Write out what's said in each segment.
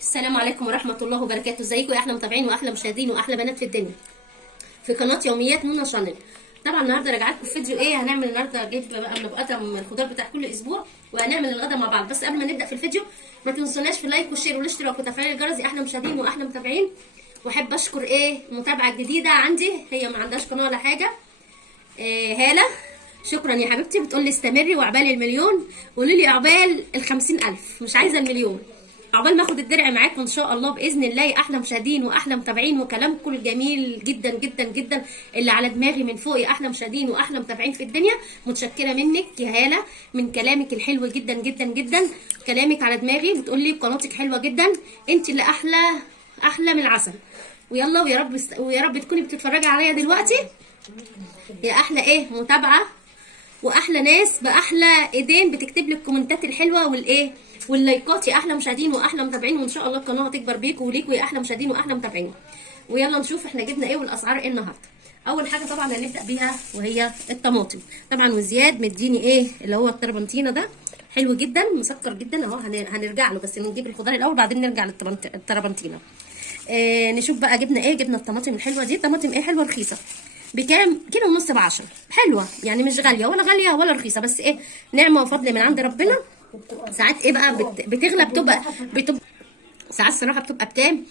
السلام عليكم ورحمة الله وبركاته. ازيكم يا احلى متابعين واحلى مشاهدين واحلى بنات في الدنيا في قناة يوميات نونا شانل. طبعا النهارده راجعه لكم في فيديو هنعمل النهارده جيب بقى من الخضار بتاع كل اسبوع، وهنعمل الغدا مع بعض. بس قبل ما نبدا في الفيديو ما تنسوناش في اللايك والشير والاشتراك وتفعيل الجرس يا احلى مشاهدين واحلى متابعين. واحب اشكر المتابعه الجديده عندي، هي ما عندهاش قناه ولا حاجه، هاله. شكرا يا حبيبتي، بتقول لي استمري وعقبال المليون. قولي لي عقبال ال50,000، مش عايزه المليون. عقبال ما اخد الدرع معاكم ان شاء الله باذن الله يا احلى مشاهدين واحلى متابعين، وكلامكم الجميل جدا جدا جدا اللي على دماغي من فوق يا احلى مشاهدين واحلى متابعين في الدنيا. متشكره منك يا هاله، من كلامك الحلو جدا جدا جدا. كلامك على دماغي، بتقولي قناتك حلوه جدا، انت اللي احلى من العسل. ويلا ويا رب تكوني بتتفرجي عليا دلوقتي يا احلى متابعه، واحلى ناس باحلى ايدين بتكتب لك الكومنتات الحلوه واللايكات يا احلى مشاهدين واحلى متابعين. وان شاء الله القناه هتكبر بيكوا وليكوا يا احلى مشاهدين واحلى متابعين. ويلا نشوف احنا جبنا ايه والاسعار ايه النهارده. اول حاجه طبعا هنبدا بيها وهي الطماطم. طبعا وزياد مديني اللي هو التربنتينه ده حلو جدا مسكر جدا اهو. هنرجع له، بس نجيب الخضار الاول بعدين نرجع للتربنتينه. نشوف بقى جبنا جبنا الطماطم الحلوه دي. طماطم حلوه رخيصه، بكام؟ كيلو ونص ب10. حلوه يعني، مش غاليه ولا رخيصه، بس نعمه وفضل من عند ربنا. ساعات بقى بتغلى، بتبقى ساعات صراحه بتبقى بكام؟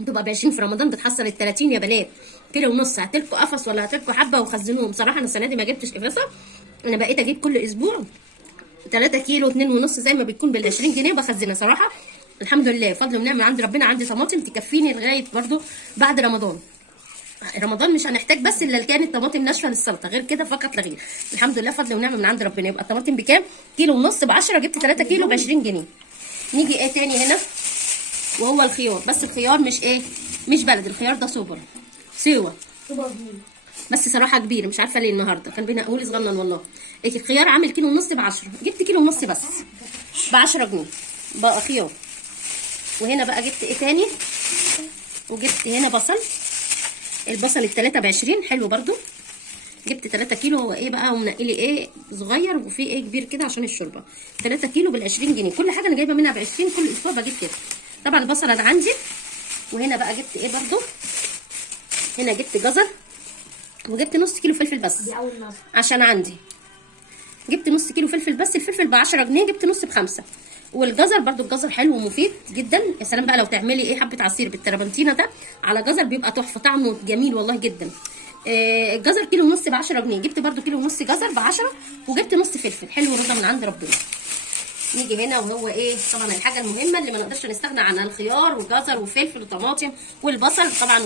بتبقى ب20 في رمضان، بتحصل ال30 يا بنات. كيلو ونص هاتلكوا قفص ولا هاتلكوا حبه وخزنوهم. صراحه انا السنه دي ما جبتش قفصه، انا بقيت اجيب كل اسبوع 3 كيلو 2 ونص زي ما بتكون بال20 جنيه وبخزنها. صراحه الحمد لله فضل ونعمه من عند ربنا. عندي طماطم تكفيني لغايه برضو بعد رمضان. رمضان مش هنحتاج بس الا كانت طماطم ناشفه للسلطه، غير كده فقط لا غير. الحمد لله فضل ونعمه من عند ربنا. يبقى الطماطم بكام؟ كيلو ونص ب10، جبت 3 كيلو ب20 جنيه. نيجي تاني هنا وهو الخيار. بس الخيار مش بلد، الخيار ده سيوه بس صراحه كبير، مش عارفه ليه النهارده كان بينقولي صغنن والله. الخيار عامل كيلو ونص ب10، جبت كيلو ونص بس ب10 جنيه بقى خيار. وهنا بقى جبت تاني، وجبت هنا بصل. البصل التلاتة ب20 حلو برضو. جبت 3 كيلو. هو بقى ومنقلي صغير وفي كبير كده عشان الشوربه. 3 كيلو بال20 جنيه. كل حاجه انا جايبه منها ب20، كل اسبوع بجيب كده. طبعا البصل انا عندي. وهنا بقى جبت برضو، هنا جبت جزر، وجبت نص كيلو فلفل بس عشان عندي. جبت نص كيلو فلفل بس. الفلفل ب10 جنيه، جبت نص ب5. والجزر برضو، الجزر حلو ومفيد جدا. يا سلام بقى لو تعملي حبه عصير بالتربنتينه ده على جزر، بيبقى تحفه، طعمه جميل والله جدا. الجزر كيلو ونص ب10 جنيه. جبت برضو كيلو ونص جزر ب10، وجبت نص فلفل حلو رضا من عند ربنا. نيجي هنا وهو طبعا الحاجه المهمه اللي ما نقدرش نستغنى عنها، الخيار وجزر وفلفل وطماطم والبصل طبعا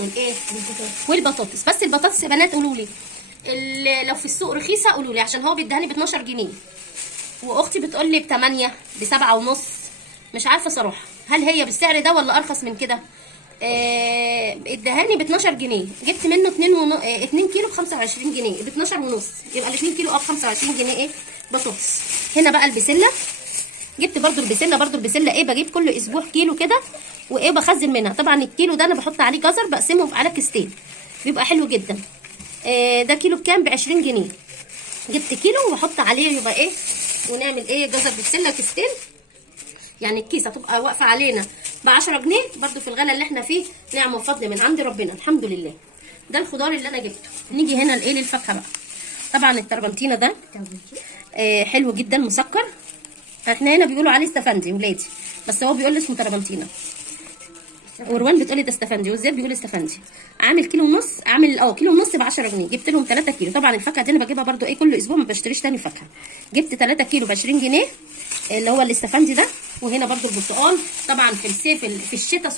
والبطاطس. بس البطاطس يا بنات قولوا لي لو في السوق رخيصه قولوا لي، عشان هو بيدهني ب12 جنيه، واختي بتقول لي ب8 ب7 ونص. مش عارفه صراحه هل هي بالسعر ده ولا ارخص من كده. ادهاني ب12 جنيه. جبت منه 2 كيلو ب25 جنيه، ب12 ونص، يبقى ال2 كيلو ب25 جنيه بطاطس. هنا بقى البسله. جبت برضو البسله بجيب كل اسبوع كيلو كده، بخزن منها. طبعا الكيلو ده انا بحط عليه جزر، بقسمه على كيستين، بيبقى حلو جدا. ده كيلو بكام؟ ب20 جنيه. جبت كيلو وبحط عليه يبقى ونعمل جزر بسله كيستين، يعني الكيسه تبقى واقفه علينا ب10 جنيه. برضو في الغلا اللي احنا فيه نعمه وفضل من عند ربنا الحمد لله. ده الخضار اللي انا جبته. نيجي هنا للفاكهه بقى. طبعا التربنتينه ده حلو جدا مسكر. احنا هنا بيقولوا عليه استفندي ولادي، بس هو بيقول لي اسمه تربنتينه. وروان بتقولي ده استفندي، وزياد بيقول استفندي. عامل كيلو ونص، كيلو ونص ب10 جنيه. جبت لهم 3 كيلو. طبعا الفاكهه دي انا بجيبها برضو كل اسبوع، ما بشتريش تاني فاكهه. جبت 3 كيلو ب20 جنيه اللي هو الاستفندي ده. وهنا برضو البرتقال. طبعا في الصيف، في الشتاء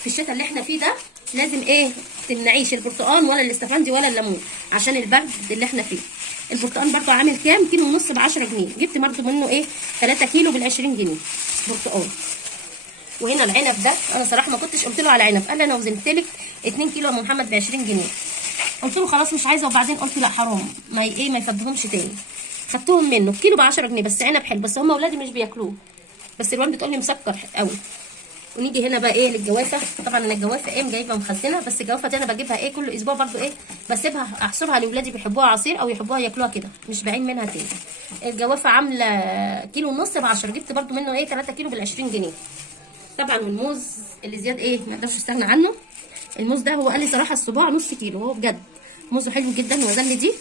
في الشتاء اللي احنا فيه ده لازم تمنعيش البرتقال ولا الاستفندي ولا الليمون عشان البرد اللي احنا فيه. البرتقال برضو عامل كام؟ كيلو ونص ب10 جنيه. جبت برضو منه 3 كيلو بال20 جنيه برتقال. وهنا العنب ده انا صراحه ما كنتش قلت له على عنب، قال لي انا وزنت لك 2 كيلو يا ام محمد ب20 جنيه. قلت له خلاص مش عايزه، وبعدين قلت لا حرام ما يفضهمش تاني. خدتهم منه كيلو ب10 جنيه. بس عنب حلو، بس هم اولادي مش بياكلوه، بس الوالده بتقول لي مسكر قوي. ونيجي هنا بقى للجوافه. طبعا انا الجوافه جايبه مخزنه، بس الجوافه دي انا بجيبها كل اسبوع برضو بسيبها احصرها لاولادي، بيحبوها عصير او يحبوها ياكلوها كده، مش بعين منها تاني. الجوافه عامله كيلو ونص ب10. جبت برضو منه 3 كيلو بال20 جنيه. طبعا والموز اللي زياد ايه ما اقدرش استغنى عنه. الموز ده هو قال لي صراحه الصباع نص كيلو، هو بجد موزه حلو جدا. وغزل لي دي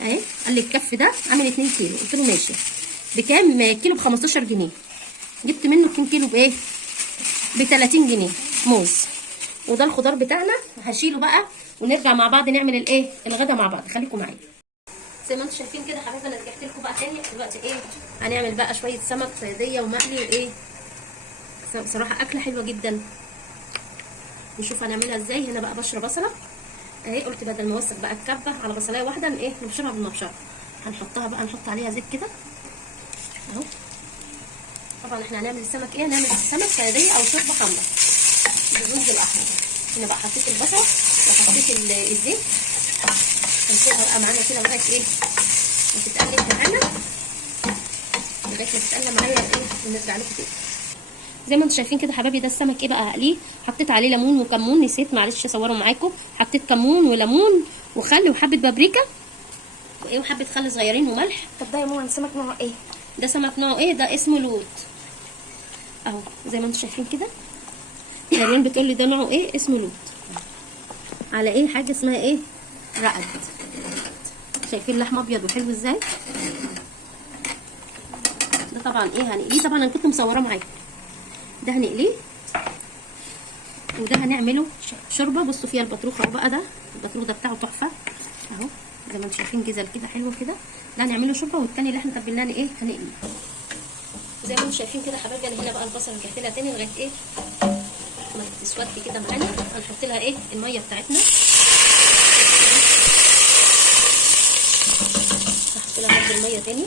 اهي، قال لي الكف ده عامل 2 كيلو، قلت له ماشي. بكام كيلو؟ ب 15 جنيه. جبت منه 2 كيلو بايه؟ ب 30 جنيه موز. وده الخضار بتاعنا هشيله بقى ونرجع مع بعض نعمل الايه الغدا مع بعض. خليكم معايا. زي ما انتم شايفين كده حبايبي انا رجعت لكم بقى تاني. دلوقتي ايه هنعمل بقى شويه سمك صياديه ومقلي وايه، بصراحه اكله حلوه جدا. نشوف هنعملها ازاي. هنا بقى بشره بصله اهي، قلت بدل ما اوسخ بقى الكبه على بصلايه واحده ايه نبشرها بالمبشره. هنحطها بقى، نحط عليها زيت كده اهو. طبعا احنا هنعمل السمك ايه، هنعمل السمك صياديه او شوربه حمرا بالرز الاحمر. هنا بقى حطيت البصل وحطيت الزيت، هنسيبها بقى معانا كده لغايه ايه ما تتقلب معانا، لغايه ما تتقلب معايا ايه ونرجع لكم تاني. زي ما انتم شايفين كده حبايبي ده السمك ايه بقى هقليه. حطيت عليه ليمون وكمون، نسيت معلش اصوره معاكم. حطيت كمون وليمون وخل وحبه بابريكا وايه وحبه خل صغيرين وملح. طب ده يا ماما السمك نوعه ايه؟ ده سمك نوعه ايه؟ ده اسمه لوت اهو. زي ما انتم شايفين كده الالوان بتقول لي ده نوعه ايه، اسمه لوت. على ايه حاجه اسمها ايه رقد. شايفين لحم ابيض وحلو ازاي. ده طبعا ايه هنقليه، طبعا انا كنت مصوره معاكم. ده هنقليه وده هنعمله شوربه. بصوا فيها البطروخ اهو بقى، ده البطروخ ده بتاعه تحفه اهو. زي ما انتم شايفين جزل كده حلو كده. ده هنعمله شوربه، والتاني اللي احنا تبلناه ايه هنقليه. زي ما انتم شايفين كده حبايبي انا هنا بقى البصل رجعت لها تاني لغايه ايه ما تسود كده معانا. هنحط لها ايه الميه بتاعتنا، هحط لها برده الميه تاني.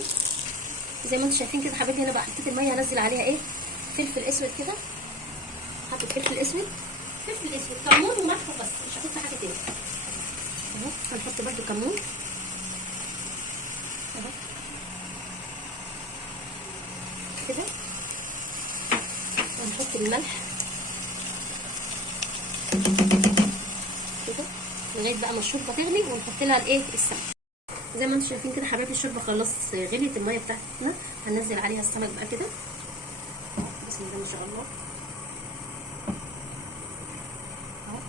زي ما انتم شايفين كده حبايبي هنا بقى حطيت الميه، هنزل عليها ايه فلفل اسود كده. حطيت فلفل اسود، فلفل اسود كمون وملح بس، مش هحط حاجه تاني اهو. هنحط برده كمون اهو كده. هنحط الملح كده لغايه بقى ما الشوربه تغلي ونحط لها الايه السمك. زي ما انتم شايفين كده حبايبي الشوربه خلاص غليت، الميه بتاعتنا هننزل عليها السمك بقى كده. بسم الله ما شاء الله اهو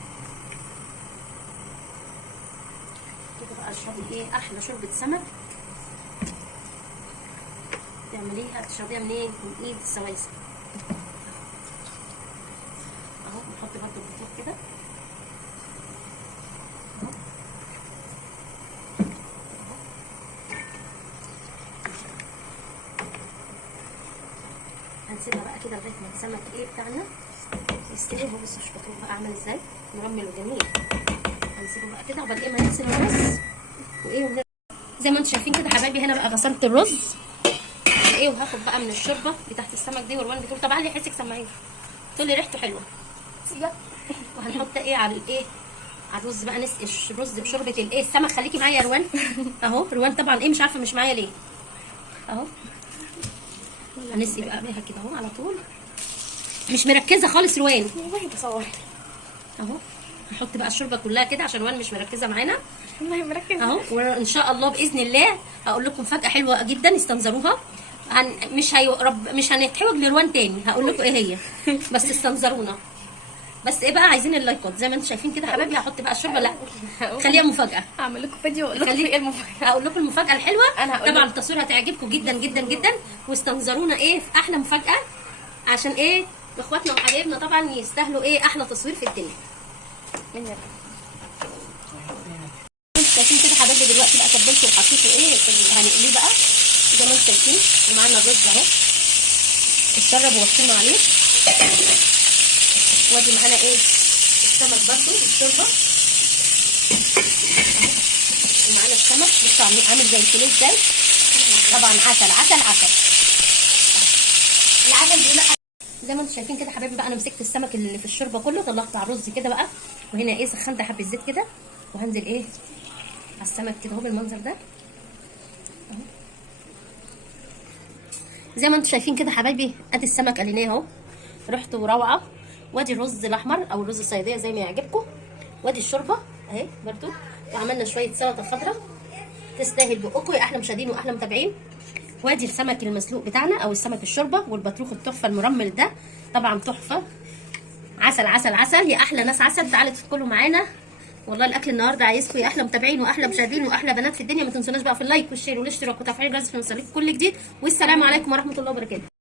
كده بقى. اشربي ايه احلى شوربه سمك تعمليها، تشربيها منين؟ من ايد السواسه اهو. نحط برده البطروخ كده اهو. هنسيبها بقى كده لغايه ما السمك ايه بتاعنا يستوي. هو بصوا البطروخ بقى عامل ازاي مرمل وجميل. هنسيبه بقى كده وبعد ايه ما نغسل الرز وايه. زي ما انتم شايفين كده حبايبي هنا بقى غسلت الرز ايه، وهاخد بقى من الشوربه بتاعت السمك دي. والوان بتقول طب علي حسك سمعيه، تقول لي ريحته حلوه. وهنحط ايه على الايه على الرز بقى. نسقي الرز بشوربه الايه السمك. خليكي معايا يا روان اهو. روان طبعا ايه مش عارفه مش معايا ليه اهو. هنسقي بقى بيها كده اهو على طول، مش مركزه خالص روان والله بصور اهو. هنحط بقى الشوربه كلها كده عشان روان مش مركزه معانا والله مركزه اهو. وان شاء الله باذن الله هقول لكم فجاه حلوه جدا استنظروها. مش هنتحوج لروان تاني، هقول لكم ايه هي بس استنظرونا. بس ايه بقى عايزين اللايكات. زي ما انتم شايفين كده حبايبي هحط بقى الشوربه. لا خليها مفاجاه، هعمل لكم فيديو واقول لكم ايه المفاجاه. هقول لكم المفاجاه الحلوه. انا هقول طبعا التصوير هتعجبكم جدا جدا جدا. واستنظرونا ايه في احلى مفاجاه، عشان ايه اخواتنا وحبايبنا طبعا يستاهلوا ايه احلى تصوير في الدنيا. شايفين كده حبايبي دلوقتي بقى تبلته وحطيته ايه هنقليه بقى زي ما انتم شايفين. ومعانا الرز اهو اتشرب ووصلنا عليه. وادي معانا ايه السمك برده الشوربه ومعانا السمك. بصوا عامل زي الفيليه ازاي. طبعا عسل عسل عسل. العسل بيقول زي ما انتم شايفين كده حبايبي بقى. انا مسكت السمك اللي في الشوربه كله طلعته على الرز كده بقى. وهنا ايه سخنت حبه زيت كده وهنزل ايه على السمك كده اهو بالمنظر ده اهو. زي ما انتم شايفين كده حبايبي ادي السمك قليناه اهو ريحته روعه. وادي الرز الاحمر او الرز الصياديه زي ما يعجبكم. وادي الشوربه اهي برده. وعملنا شويه سلطه خضراء تستاهل بقكم يا احلى مشاهدين واحلى متابعين. وادي السمك المسلوق بتاعنا او السمك الشوربه، والبطروخ التحفه المرمل ده طبعا تحفه. عسل عسل عسل يا احلى ناس عسل. تعالوا تدخلوا معانا، والله الاكل النهارده عايزكم يا احلى متابعين واحلى مشاهدين واحلى بنات في الدنيا. ما تنسوناش بقى في اللايك والشير والاشتراك وتفعيل الجرس عشان يوصلكم كل جديد. والسلام عليكم ورحمه الله وبركاته.